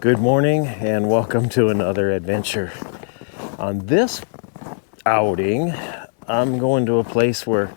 Good morning and welcome to another adventure. On this outing, I'm going to a place where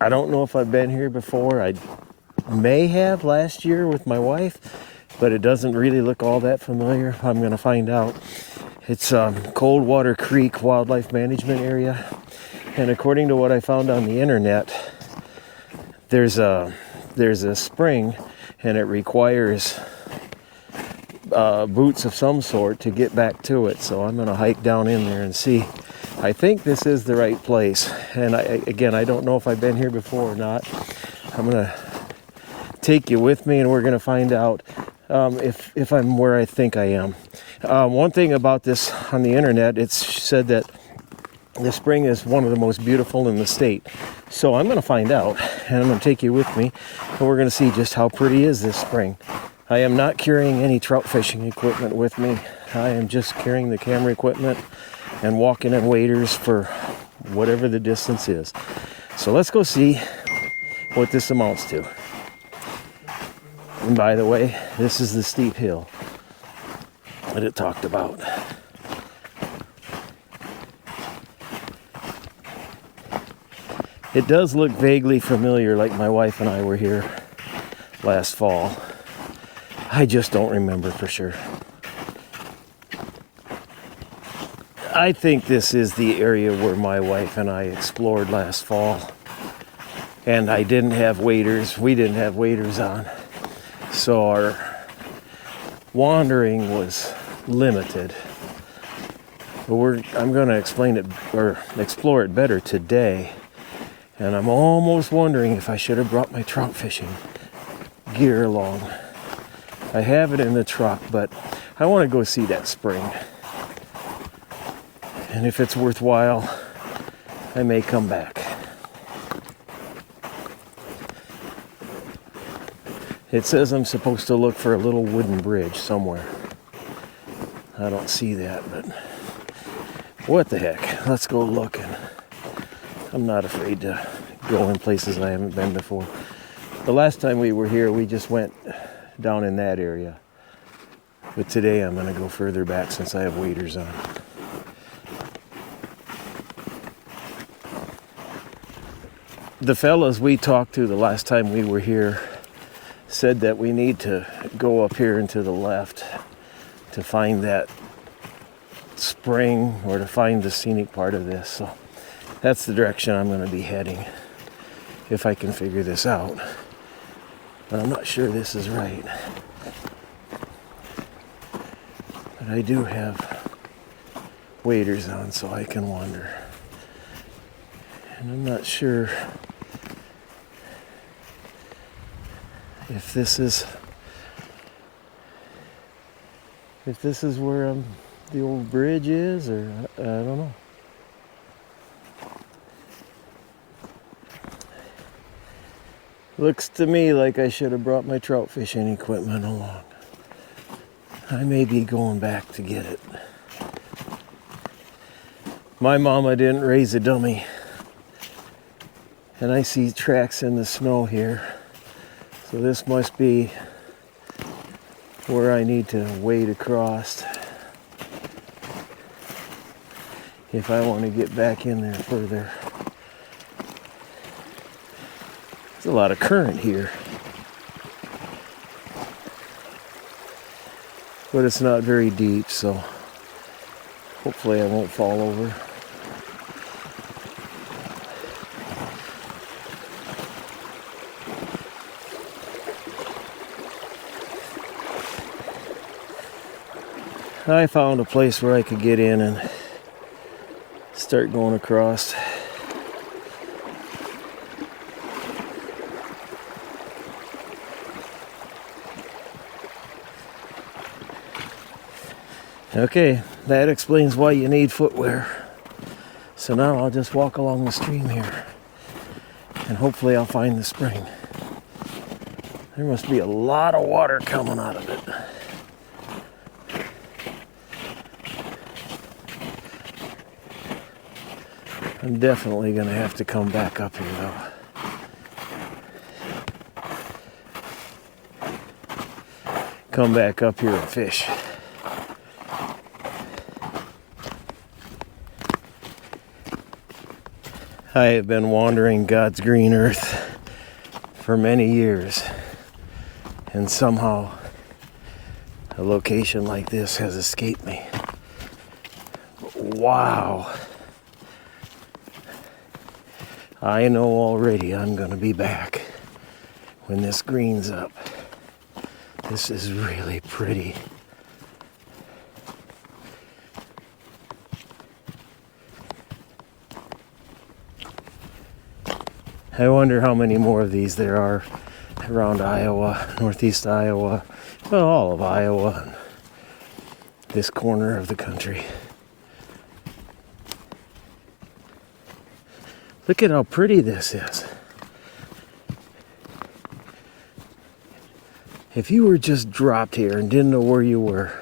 I don't know if I've been here before. I may have last year with my wife, but it doesn't really look all that familiar. I'm going to find out. It's Coldwater Creek Wildlife Management Area, and according to what I found on the internet, there's a spring, and it requires boots of some sort to get back to it. So I'm going to hike down in there and see. I think this is the right place, and I don't know if I've been here before or not. I'm going to take you with me and we're going to find out if I'm where I think I am. One thing about this on the internet, it's said that the spring is one of the most beautiful in the state. So I'm going to find out, and I'm going to take you with me, and we're going to see just how pretty is this spring. I am not carrying any trout fishing equipment with me. I am just carrying the camera equipment and walking in waders for whatever the distance is. So let's go see what this amounts to. And by the way, this is the steep hill that it talked about. It does look vaguely familiar, like my wife and I were here last fall. I just don't remember for sure. I think this is the area where my wife and I explored last fall. And I didn't have waders. We didn't have waders on. So our wandering was limited. But I'm going to explain it or explore it better today. And I'm almost wondering if I should have brought my trout fishing gear along. I have it in the truck, but I want to go see that spring. And if it's worthwhile, I may come back. It says I'm supposed to look for a little wooden bridge somewhere. I don't see that, but what the heck? Let's go looking. I'm not afraid to go in places I haven't been before. The last time we were here, we just went down in that area. But today I'm going to go further back since I have waders on. The fellas we talked to the last time we were here said that we need to go up here and to the left to find that spring or to find the scenic part of this. So that's the direction I'm going to be heading if I can figure this out. But I'm not sure this is right. But I do have waders on so I can wander. And I'm not sure if this is where the old bridge is, or I don't know. Looks to me like I should have brought my trout fishing equipment along. I may be going back to get it. My mama didn't raise a dummy. And I see tracks in the snow here. So this must be where I need to wade across if I want to get back in there further. There's a lot of current here, but it's not very deep, so hopefully I won't fall over. I found a place where I could get in and start going across. Okay, that explains why you need footwear. So now I'll just walk along the stream here and hopefully I'll find the spring. There must be a lot of water coming out of it. I'm definitely going to have to come back up here though. come back up here and fish. I have been wandering God's green earth for many years, and somehow a location like this has escaped me. Wow. I know already I'm gonna be back when this green's up. This is really pretty. I wonder how many more of these there are around Iowa, northeast Iowa, well, all of Iowa, and this corner of the country. Look at how pretty this is. If you were just dropped here and didn't know where you were,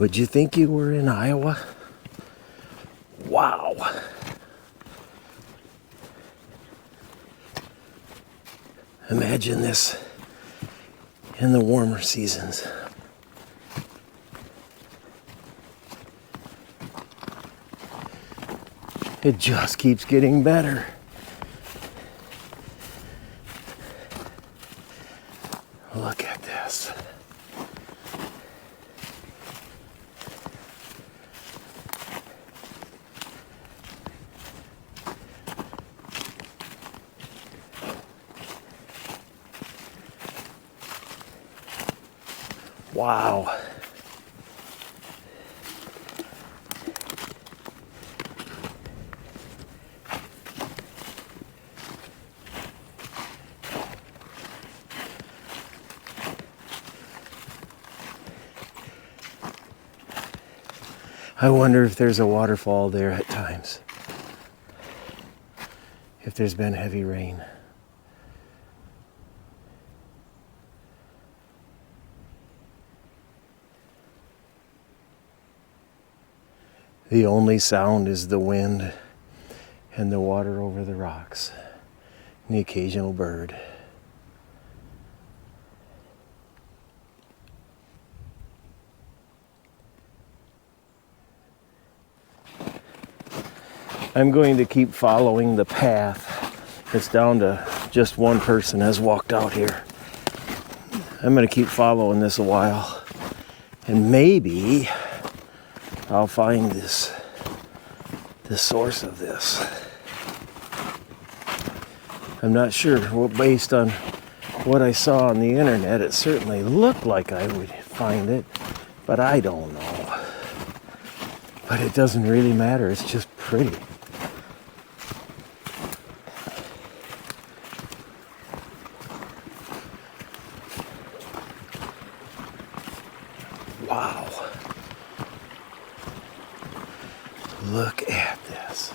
would you think you were in Iowa? Wow. Imagine this in the warmer seasons. It just keeps getting better. Look at this. Wow. I wonder if there's a waterfall there at times, if there's been heavy rain. The only sound is the wind and the water over the rocks and the occasional bird. I'm going to keep following the path. It's down to just one person has walked out here. I'm going to keep following this a while, and maybe I'll find the source of this. I'm not sure. Well, based on what I saw on the internet, it certainly looked like I would find it, but I don't know. But it doesn't really matter. It's just pretty. Wow. Look at this.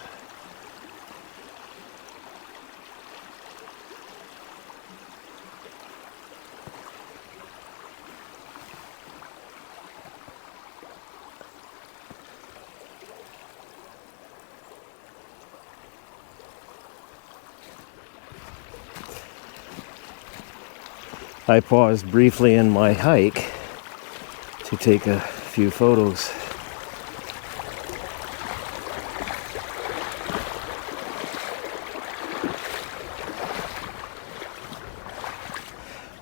I paused briefly in my hike to take a few photos.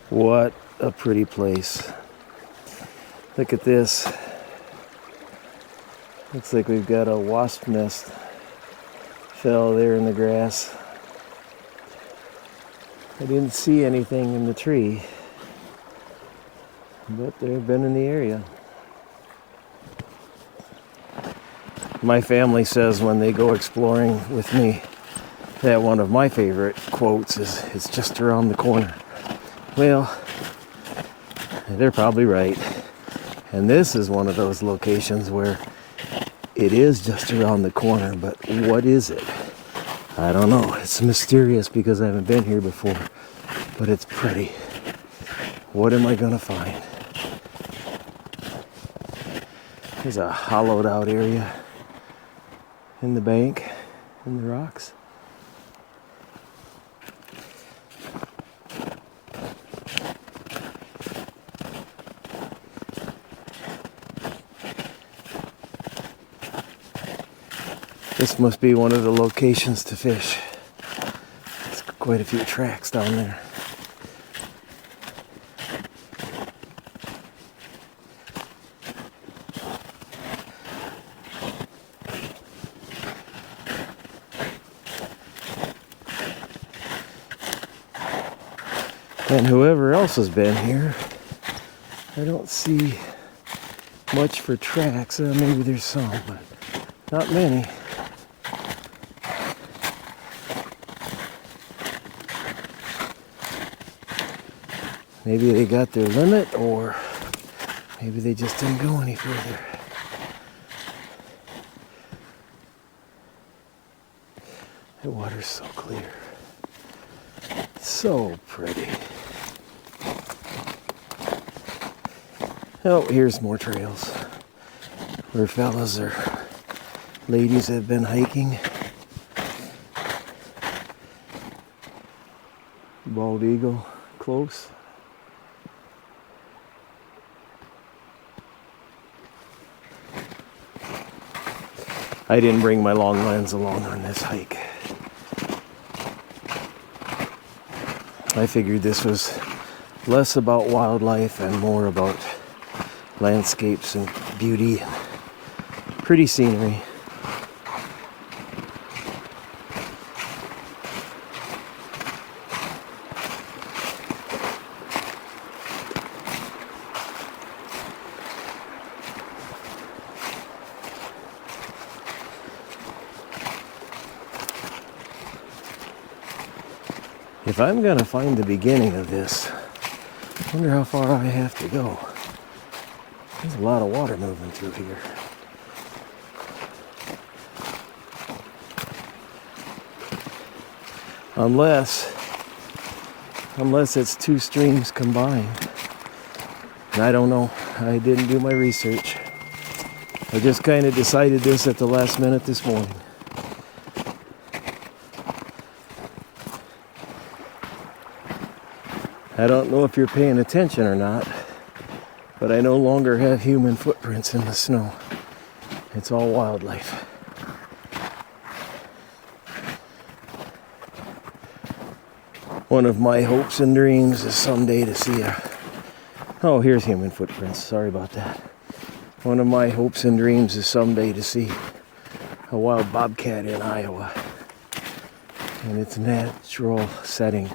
What a pretty place. Look at this. Looks like we've got a wasp nest fell there in the grass. I didn't see anything in the tree, but they've been in the area. My family says when they go exploring with me that one of my favorite quotes is, "It's just around the corner." Well, they're probably right. And this is one of those locations where it is just around the corner, but what is it? I don't know. It's mysterious because I haven't been here before, but it's pretty. What am I gonna find? There's a hollowed out area in the bank, in the rocks. This must be one of the locations to fish. There's quite a few tracks down there. And whoever else has been here, I don't see much for tracks. Maybe there's some, but not many. Maybe they got their limit, or maybe they just didn't go any further. The water's so clear. So pretty. Oh, here's more trails where fellas or ladies have been hiking. Bald eagle close. I didn't bring my long lens along on this hike. I figured this was less about wildlife and more about landscapes and beauty, pretty scenery. If I'm gonna find the beginning of this, I wonder how far I have to go. There's a lot of water moving through here. Unless it's two streams combined. And I don't know. I didn't do my research. I just kind of decided this at the last minute this morning. I don't know if you're paying attention or not, but I no longer have human footprints in the snow. It's all wildlife. One of my hopes and dreams is someday to see a... Oh, here's human footprints. Sorry about that. One of my hopes and dreams is someday to see a wild bobcat in Iowa in its natural setting.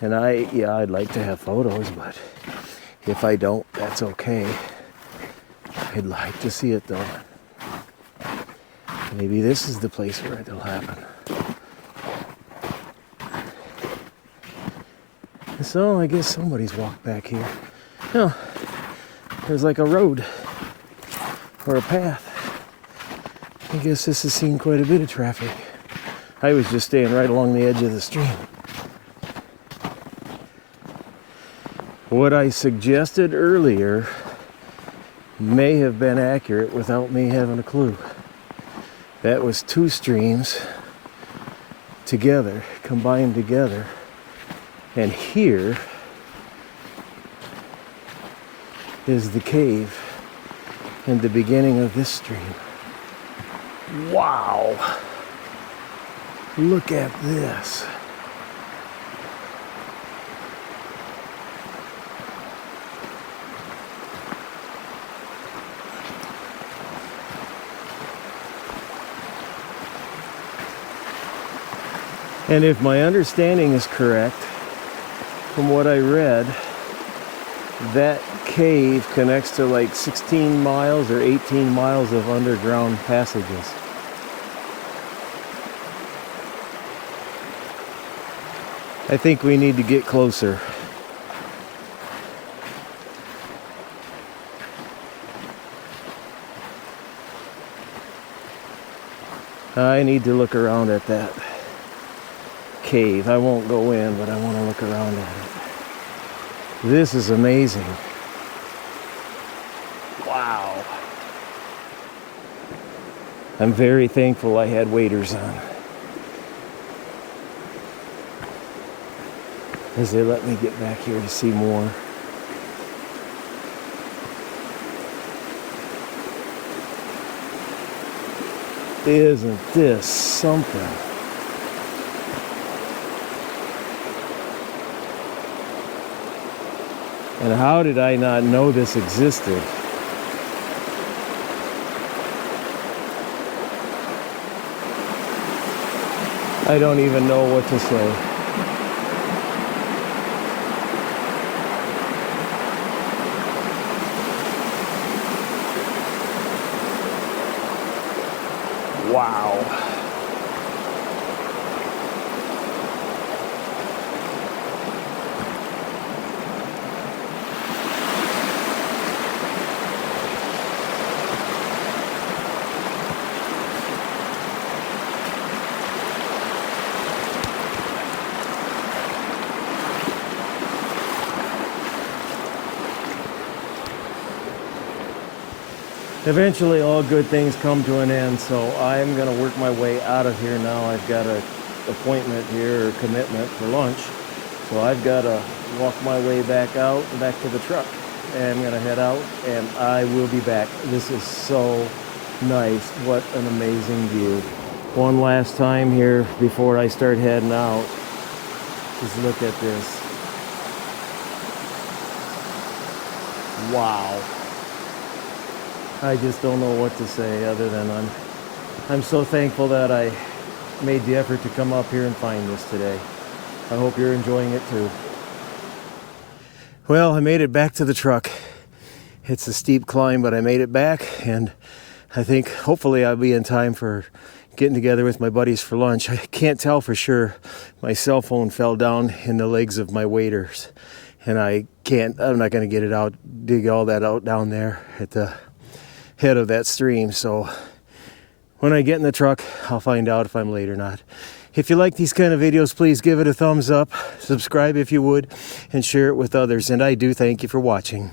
And I'd like to have photos, but if I don't, that's okay. I'd like to see it though. Maybe this is the place where it'll happen. So I guess somebody's walked back here. No, there's like a road or a path. I guess this has seen quite a bit of traffic. I was just staying right along the edge of the stream. What I suggested earlier may have been accurate without me having a clue. That was two streams together, combined together. And here is the cave and the beginning of this stream. Wow! Look at this. And if my understanding is correct, from what I read, that cave connects to like 16 miles or 18 miles of underground passages. I think we need to get closer. I need to look around at that cave. I won't go in, but I want to look around at it. This is amazing. Wow. I'm very thankful I had waders on, as they let me get back here to see more. Isn't this something? And how did I not know this existed? I don't even know what to say. Wow. Eventually all good things come to an end, so I'm gonna work my way out of here now. I've got an appointment here, or commitment for lunch, so I've got to walk my way back out, back to the truck, and I'm gonna head out, and I will be back. This is so nice. What an amazing view. One last time here before I start heading out. Just look at this. Wow. I just don't know what to say other than I'm so thankful that I made the effort to come up here and find this today. I hope you're enjoying it too. Well, I made it back to the truck. It's a steep climb, but I made it back, and I think hopefully I'll be in time for getting together with my buddies for lunch. I can't tell for sure. My cell phone fell down in the legs of my waders, and I'm not going to get it out, dig all that out down there at the head of that stream. So when I get in the truck, I'll find out if I'm late or not. If you like these kind of videos, please give it a thumbs up, subscribe if you would, and share it with others. And I do thank you for watching.